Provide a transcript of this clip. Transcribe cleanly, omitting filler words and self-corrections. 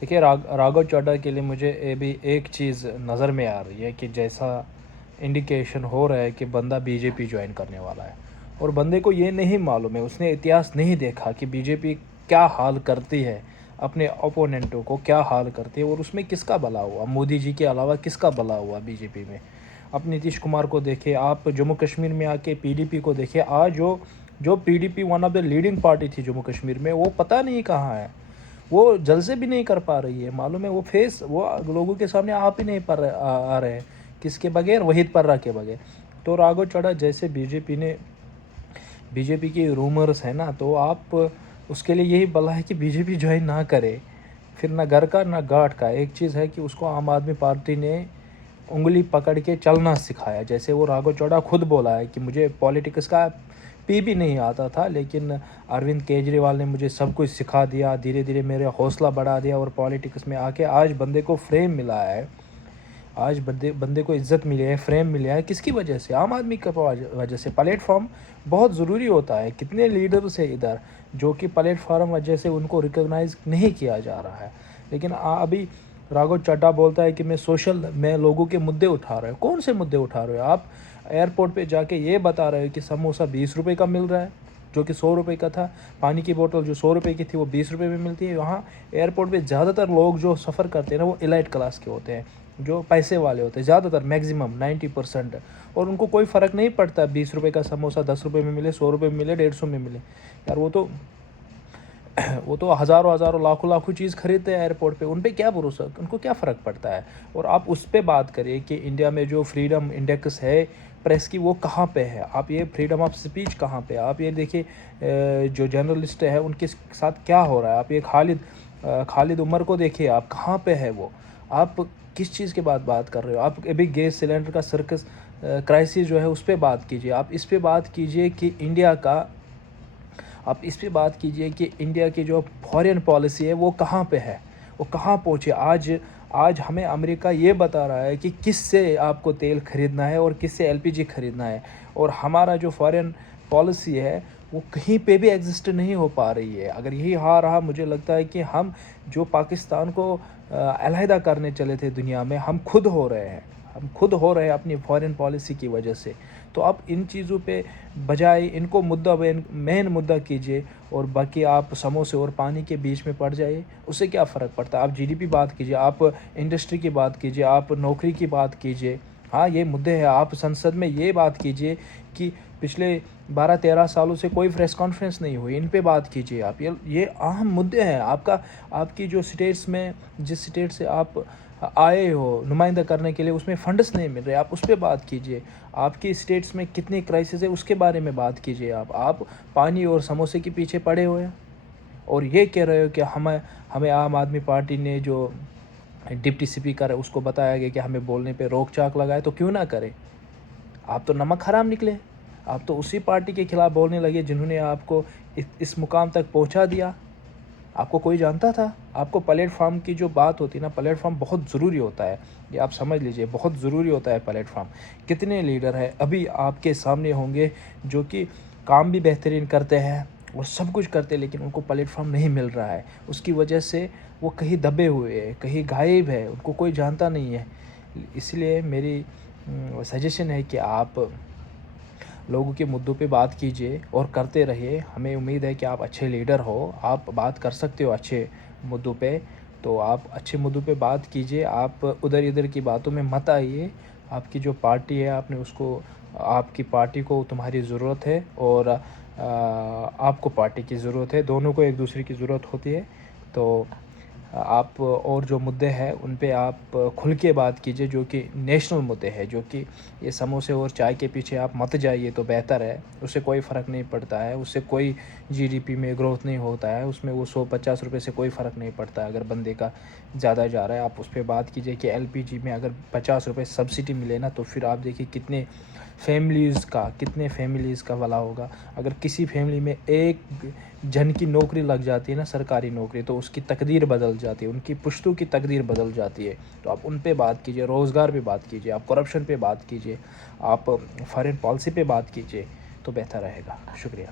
دیکھیے راگھو چڈھا کے لیے مجھے بھی ایک چیز نظر میں آ رہی ہے کہ جیسا انڈیکیشن ہو رہا ہے کہ بندہ بی جے پی جوائن کرنے والا ہے، اور بندے کو یہ نہیں معلوم ہے، اس نے اتہاس نہیں دیکھا کہ بی جے پی کیا حال کرتی ہے، اپنے اپوننٹوں کو کیا حال کرتی ہے، اور اس میں کس کا بھلا ہوا، مودی جی کے علاوہ کس کا بھلا ہوا بی جے پی میں۔ آپ نتیش کمار کو دیکھیں، آپ جموں کشمیر میں آ کے پی ڈی پی کو دیکھیں، آج جو P D P one of the leading party تھی جموں کشمیر میں، وہ پتہ نہیں کہاں ہے، وہ جلسے بھی نہیں کر پا رہی ہے، معلوم ہے وہ لوگوں کے سامنے آپ ہی نہیں آ رہے ہیں، کس کے بغیر، وحید پرہ کے بغیر۔ تو راگھو چڈھا جیسے بی جے پی کی رومرز ہے نا، تو آپ اس کے لیے یہی بلا ہے کہ بی جے پی جوائن نہ کرے، پھر نہ گھر کا نہ گھاٹ کا۔ ایک چیز ہے کہ اس کو عام آدمی پارٹی نے انگلی پکڑ کے چلنا سکھایا، جیسے وہ راگھو چڈھا خود بولا ہے کہ مجھے پولیٹکس کا پی بھی نہیں آتا تھا، لیکن اروند کیجریوال نے مجھے سب کچھ سکھا دیا، دھیرے دھیرے میرا حوصلہ بڑھا دیا، اور پولیٹکس میں آ کے آج بندے کو فریم ملا ہے، آج بندے کو عزت ملی ہے، فریم ملا ہے، کس کی وجہ سے؟ عام آدمی کی وجہ سے۔ پلیٹ فارم بہت ضروری ہوتا ہے، کتنے لیڈرز ہیں ادھر جو کہ پلیٹ فارم وجہ سے ان کو ریکگنائز نہیں کیا جا رہا ہے، لیکن ابھی راگھو چڈھا بولتا ہے کہ میں لوگوں کے مدعے اٹھا رہا ہوں۔ کون سے مدعے اٹھا رہے ہو آپ؟ ایئرپورٹ پہ جا کے یہ بتا رہے ہو کہ سموسہ 20 روپے کا مل رہا ہے، جو کہ 100 روپے کا تھا، پانی کی بوتل جو 100 روپے کی تھی وہ 20 روپے میں ملتی ہے۔ وہاں ایئرپورٹ پہ زیادہ تر لوگ جو سفر کرتے ہیں نا، وہ ایلائٹ کلاس کے ہوتے ہیں، جو پیسے والے ہوتے ہیں، زیادہ تر میکزیمم 90%، اور ان کو کوئی فرق نہیں پڑتا 20 روپے کا سموسہ 10 روپے میں ملے، 100 روپے میں ملے، 150 میں ملے، یار وہ تو ہزاروں لاکھوں چیز خریدتے ہیں ایئرپورٹ پہ، ان پہ کیا بھروسہ، ان کو کیا فرق پڑتا ہے؟ اور آپ اس پہ بات کریں کہ انڈیا میں جو فریڈم انڈیکس ہے پریس کی، وہ کہاں پہ ہے؟ آپ یہ فریڈم آف سپیچ کہاں پہ ہے؟ آپ یہ دیکھیں جو جرنلسٹ ہے ان کے ساتھ کیا ہو رہا ہے، آپ یہ خالد عمر کو دیکھیے، آپ کہاں پہ ہے وہ؟ آپ کس چیز کے بات کر رہے ہو؟ آپ ابھی گیس سلنڈر کا سرکس کرائسس جو ہے اس پہ بات کیجئے، آپ اس پہ بات کیجئے کہ آپ اس پہ بات کیجئے کہ انڈیا کی جو فارن پالیسی ہے وہ کہاں پہ ہے، وہ کہاں پہنچے۔ آج ہمیں امریکہ یہ بتا رہا ہے کہ کس سے آپ کو تیل خریدنا ہے اور کس سے ایل پی جی خریدنا ہے، اور ہمارا جو فارن پالیسی ہے وہ کہیں پہ بھی ایگزسٹ نہیں ہو پا رہی ہے۔ اگر یہی ہاں رہا، مجھے لگتا ہے کہ ہم جو پاکستان کو علیحدہ کرنے چلے تھے دنیا میں، ہم خود ہو رہے ہیں اپنی فارن پالیسی کی وجہ سے۔ تو آپ ان چیزوں پہ بجائے ان کو مین مدعا کیجئے، اور باقی آپ سموسے اور پانی کے بیچ میں پڑ جائے، اس سے کیا فرق پڑتا ہے؟ آپ جی ڈی پی بات کیجئے، آپ انڈسٹری کی بات کیجئے، آپ نوکری کی بات کیجئے، ہاں یہ مدعے ہیں۔ آپ سنسد میں یہ بات کیجئے کہ پچھلے 12-13 سالوں سے کوئی پریس کانفرنس نہیں ہوئی، ان پہ بات کیجئے آپ، یہ اہم مدعے ہیں۔ آپ کی جو سٹیٹس میں، جس سٹیٹ سے آپ آئے ہو نمائندہ کرنے کے لیے، اس میں فنڈس نہیں مل رہے، آپ اس پہ بات کیجئے۔ آپ کی سٹیٹس میں کتنی کرائسس ہے اس کے بارے میں بات کیجئے۔ آپ پانی اور سموسے کے پیچھے پڑے ہوئے ہیں، اور یہ کہہ رہے ہو کہ ہمیں عام آدمی پارٹی نے جو ڈپٹی اسپیکر ہے اس کو بتایا گیا کہ ہمیں بولنے پہ روک چاک لگائے، تو کیوں نہ کرے؟ آپ تو نمک حرام نکلے، آپ تو اسی پارٹی کے خلاف بولنے لگے جنہوں نے آپ کو اس مقام تک پہنچا دیا۔ آپ کو کوئی جانتا تھا؟ آپ کو پلیٹ فارم کی جو بات ہوتی ہے نا، پلیٹ فارم بہت ضروری ہوتا ہے، یہ آپ سمجھ لیجئے، بہت ضروری ہوتا ہے پلیٹ فارم۔ کتنے لیڈر ہیں ابھی آپ کے سامنے ہوں گے جو کہ کام بھی بہترین کرتے ہیں اور سب کچھ کرتے ہیں، لیکن ان کو پلیٹ فارم نہیں مل رہا ہے، اس کی وجہ سے وہ کہیں دبے ہوئے ہیں، کہیں غائب ہے، ان کو کوئی جانتا نہیں ہے۔ اس لیے میری سجیشن ہے کہ آپ لوگوں کے مدعوں پہ بات کیجئے اور کرتے رہیے۔ ہمیں امید ہے کہ آپ اچھے لیڈر ہو، آپ بات کر سکتے ہو اچھے مدعوں پہ، تو آپ اچھے مدعوں پہ بات کیجئے، آپ ادھر کی باتوں میں مت آئیے۔ آپ کی جو پارٹی ہے، آپ کی پارٹی کو تمہاری ضرورت ہے، اور آپ کو پارٹی کی ضرورت ہے، دونوں کو ایک دوسرے کی ضرورت ہوتی ہے۔ تو آپ اور جو مدعے ہیں ان پہ آپ کھل کے بات کیجئے، جو کہ نیشنل مدعے ہیں، جو کہ یہ سموسے اور چائے کے پیچھے آپ مت جائیے تو بہتر ہے، اس سے کوئی فرق نہیں پڑتا ہے، اس سے کوئی جی ڈی پی میں گروتھ نہیں ہوتا ہے، اس میں وہ 150 روپے سے کوئی فرق نہیں پڑتا ہے اگر بندے کا زیادہ جا رہا ہے۔ آپ اس پہ بات کیجئے کہ ایل پی جی میں اگر 50 روپے سبسڈی ملے نا، تو پھر آپ دیکھیے کتنے فیملیز کا بھلا ہوگا۔ اگر کسی فیملی میں ایک جن کی نوکری لگ جاتی ہے نا، سرکاری نوکری، تو اس کی تقدیر بدل جاتی ہے، ان کی پشتوں کی تقدیر بدل جاتی ہے۔ تو آپ ان پہ بات کیجئے، روزگار پہ بات کیجئے، آپ کرپشن پہ بات کیجئے، آپ فارن پالیسی پہ بات کیجئے، تو بہتر رہے گا۔ شکریہ۔